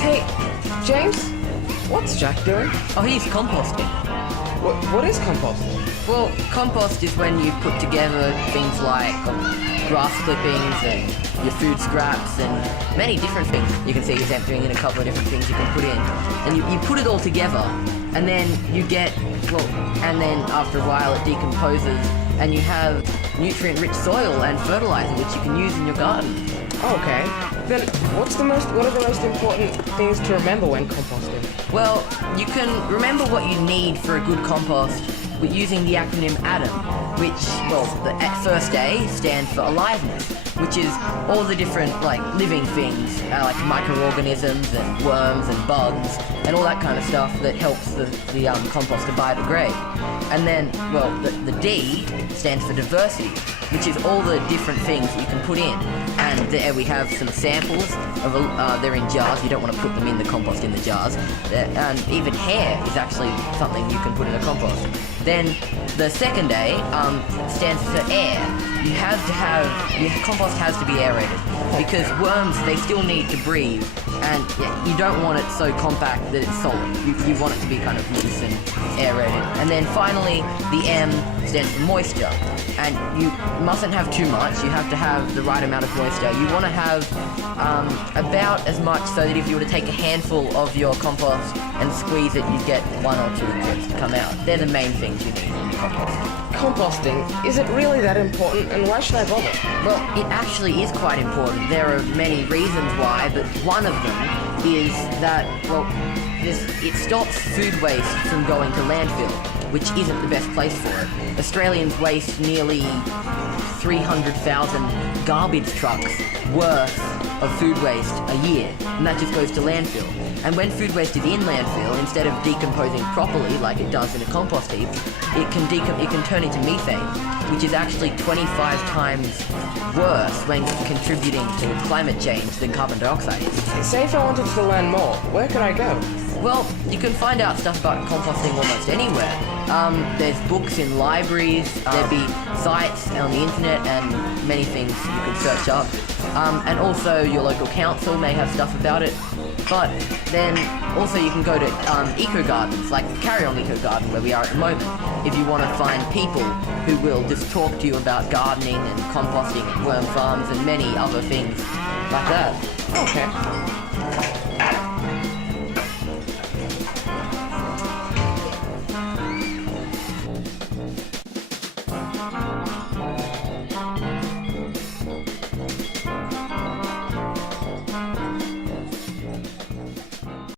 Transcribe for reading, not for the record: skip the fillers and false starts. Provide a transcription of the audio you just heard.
Hey, James, what's Jack doing? Oh, he's composting. What is composting? Well, compost is when you put together things like grass clippings and your food scraps and many different things. You can see he's emptying in a couple of different things you can put in. And you put it all together, and then you get, and then after a while it decomposes, and you have nutrient-rich soil and fertilizer which you can use in your garden. Okay. Then what are the most important things to remember when composting? Well, you can remember what you need for a good compost with using the acronym ADAM, which, the first A stands for aliveness, which is all the different, living things, like microorganisms and worms and bugs and all that kind of stuff that helps the compost to biodegrade. And then, the D stands for diversity, which is all the different things you can put in. And there we have some samples of, they're in jars. You don't want to put them in the compost in the jars. And even hair is actually something you can put in a compost. Then the second A stands for air. Your compost has to be aerated because worms, they still need to breathe, and you don't want it so compact that it's solid. You want it to be kind of loose and aerated. And then finally, the M stands for moisture, and you mustn't have too much. You have to have the right amount of moisture. You want to have about as much so that if you were to take a handful of your compost and squeeze it, you'd get 1 or 2 drips to come out. They're the main things you need in your compost. Composting, is it really that important, and why should I bother? Well, it actually is quite important. There are many reasons why, but one of them is that, it stops food waste from going to landfill, which isn't the best place for it. Australians waste nearly 300,000 garbage trucks worth of food waste a year, and that just goes to landfill. And when food waste is in landfill, instead of decomposing properly like it does in a compost heap, it can turn into methane, which is actually 25 times worse when contributing to climate change than carbon dioxide is. Say if I wanted to learn more, where could I go? Well, you can find out stuff about composting almost anywhere. There's books in libraries, there'd be sites on the internet and many things you can search up. And also your local council may have stuff about it. But then also you can go to eco gardens, like Kariong Eco Garden, where we are at the moment, if you want to find people who will just talk to you about gardening and composting and worm farms and many other things like that. Okay.